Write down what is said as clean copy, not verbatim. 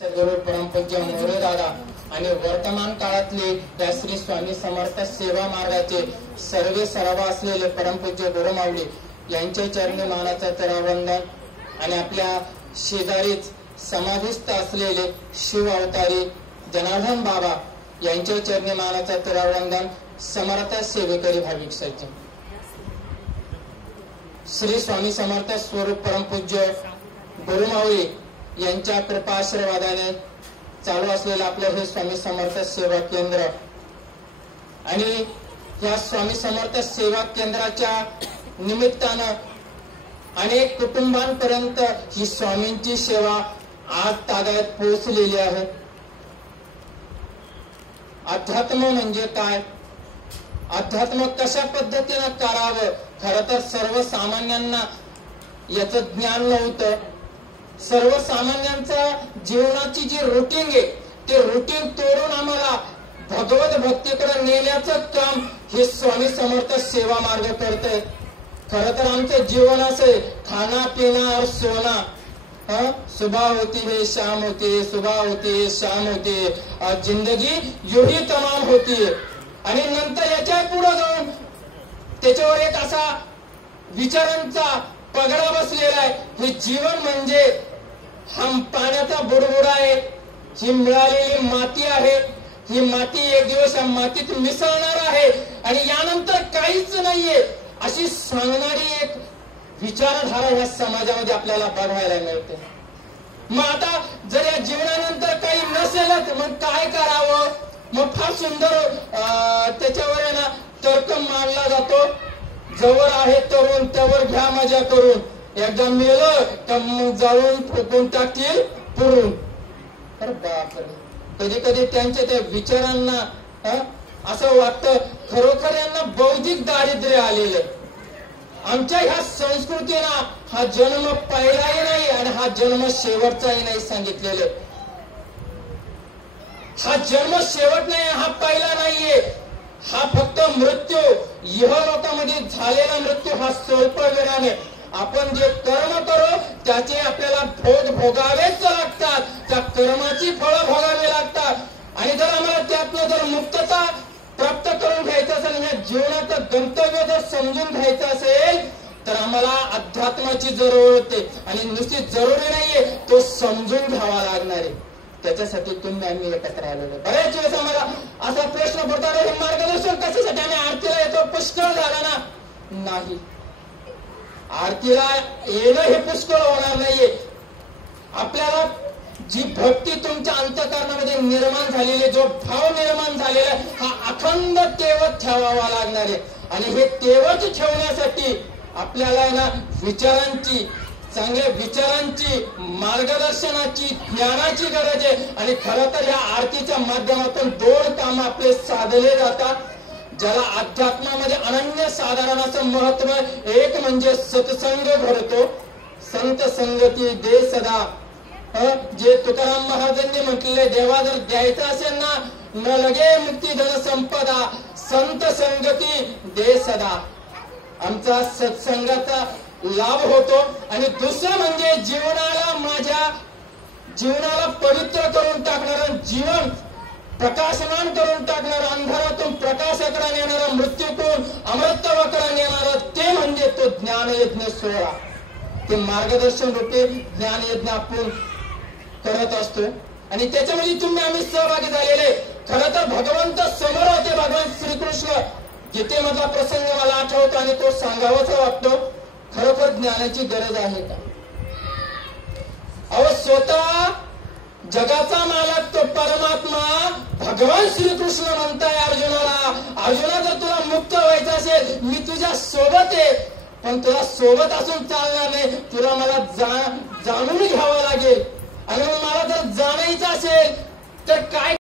सद्गुरु परमपूज्य मोरे दादा आणि वर्तमान काळातले या श्री स्वामी समर्थ सेवा मार्गाचे सर्व असलेले परमपूज्य गुरुमाऊली यांच्या चरणी मानाचा तरावंदन आणि आपल्या शेजारीच समाधिस्थ असलेले शिव अवतारी जनार्दन बाबा यांच्या चरणी मानाचा तरावंदन समर्थ सेवेकरी भाविक सज्जन श्री स्वामी समर्थ स्वरूप परमपूज्य गुरुमाऊली यांच्या कृपाशीर्वादाने चालू असलेलं आपलं हे स्वामी समर्थ सेवा केंद्र आणि या स्वामी समर्थ सेवा केंद्राच्या निमित्तानं अनेक कुटुंबांपर्यंत ही स्वामींची सेवा आज ताब्यात पोहोचलेली आहे। अध्यात्म म्हणजे काय, अध्यात्म कशा पद्धतीने करावं, खरं तर सर्वसामान्यांना याचं ज्ञान नव्हतं। सर्वसामान्यांचा जीवनाची जी रुटीन आहे ते रुटीन तोडून आम्हाला भगवत भक्तीकडे नेण्याचं काम हे स्वामी समर्थ सेवा मार्ग करते। खरं तर आमचं जीवन असं खाना पिना और सोना, सुबह होती है शाम होती है, सुबह होती है शाम होती है और जिंदगी यूं ही तमाम होती है। आणि नंतर याच्या पुढे जाऊन त्याच्यावर एक असा विचारांचा पगडा बसलेला आहे, हे जीवन म्हणजे हम पाण्याचा बुडबुडा आहे, ही मिळालेली माती आहे, ही माती एक दिवस या मातीत मिसळणार आहे आणि यानंतर काहीच नाहीये अशी सांगणारी एक विचारधारा या समाजामध्ये आपल्याला बघायला मिळते। मग आता जर या जीवनानंतर काही नसेलच मग काय करावं, मग फार सुंदर त्याच्यावर आहे ना तर्क मांडला जातो, जवळ आहे तरुण त्यावर घ्या मजा करून, एकदा मेलं तर मग जाऊन फुकून टाकतील पुरून। अरे बापरे, कधी कधी त्यांच्या त्या विचारांना असं वाटतं खरोखर यांना बौद्धिक दारिद्र्य आलेले। आमच्या ह्या संस्कृतीला हा जन्म पहिलाही नाही आणि हा जन्म शेवटचाही नाही सांगितलेले। हा जन्म शेवट नाही, हा पहिला नाहीये, हा फक्त मृत्यू, इहलोकामध्ये झालेला मृत्यू हा स्वल्पवेळाने। आपण जे कर्म करू त्याचे आपल्याला भोग भोगावेच लागतात, त्या कर्माची फळं भोगावी लागतात। आणि जर आम्हाला त्यातनं जर मुक्तता प्राप्त करून घ्यायचं असेल, या जीवनाचं गंतव्य जर समजून घ्यायचं असेल तर आम्हाला अध्यात्माची जरूर होते आणि नुसती जरुरी नाहीये, तो समजून घ्यावा लागणार आहे। त्याच्यासाठी तुम्ही आम्ही एकत्र आलेलो। बऱ्याच वेळेस आम्हाला असा प्रश्न पडतो, हे मार्गदर्शन कशासाठी, आम्ही आरतीला येतो पुष्कळ झाला ना, नाही, आरतीला येणं हे पुष्कळ होणार नाहीये। आपल्याला जी भक्ती तुमच्या अंतःकरणामध्ये निर्माण झालेली, जो भाव निर्माण झालेला हा अखंड तेवत ठेवावा लागणार आहे आणि हे तेवत ठेवण्यासाठी आपल्याला ना विचारांची, चांगल्या विचारांची, मार्गदर्शनाची, ज्ञानाची गरज आहे। आणि खरं तर या आरतीच्या माध्यमातून दोन काम आपले साधले जातात, ज्याला अध्यात्मामध्ये अनन्य साधारण असं महत्व। एक म्हणजे सत्संग घडतो, संत संगती दे सदा, जे तुकाराम महाराजांनी म्हटलेले, देवा जर द्यायचं असेल ना, न लगे मुक्ती धन संपदा, संत संगती दे सदा। आमचा सत्संगाचा लाभ होतो। आणि दुसरं म्हणजे जीवनाला, माझ्या जीवनाला पवित्र करून टाकणारं, जीवन प्रकाशमान करून टाकणारं, अंधारातून प्रकाशाकडे नेणारं, मृत्यूतून अमृतत्वाकडे नेणारं, ते म्हणजे तो ज्ञानयज्ञ सोहळा। ते मार्गदर्शन रूपी ज्ञानयज्ञ आपण करत असतो आणि त्याच्यामध्ये तुम्ही आम्ही सहभागी झालेले। खरं तर भगवंत समोर होते, भगवान श्रीकृष्ण, गीतेमधला प्रसंग मला आठवतो आणि तो सांगावाचा वाटतो। खरोखर ज्ञानाची गरज आहे का? अहो, स्वतः जगाचा मालक तो परमात्मा भगवान श्रीकृष्ण म्हणताय अर्जुनाला, अर्जुना जर तुला मुक्त व्हायचं असेल, मी तुझ्या सोबत आहे, पण तुला सोबत असून चालणार नाही, तुला मला जाणून घ्यावं लागेल। आणि मला जर जाणायचं असेल तर काय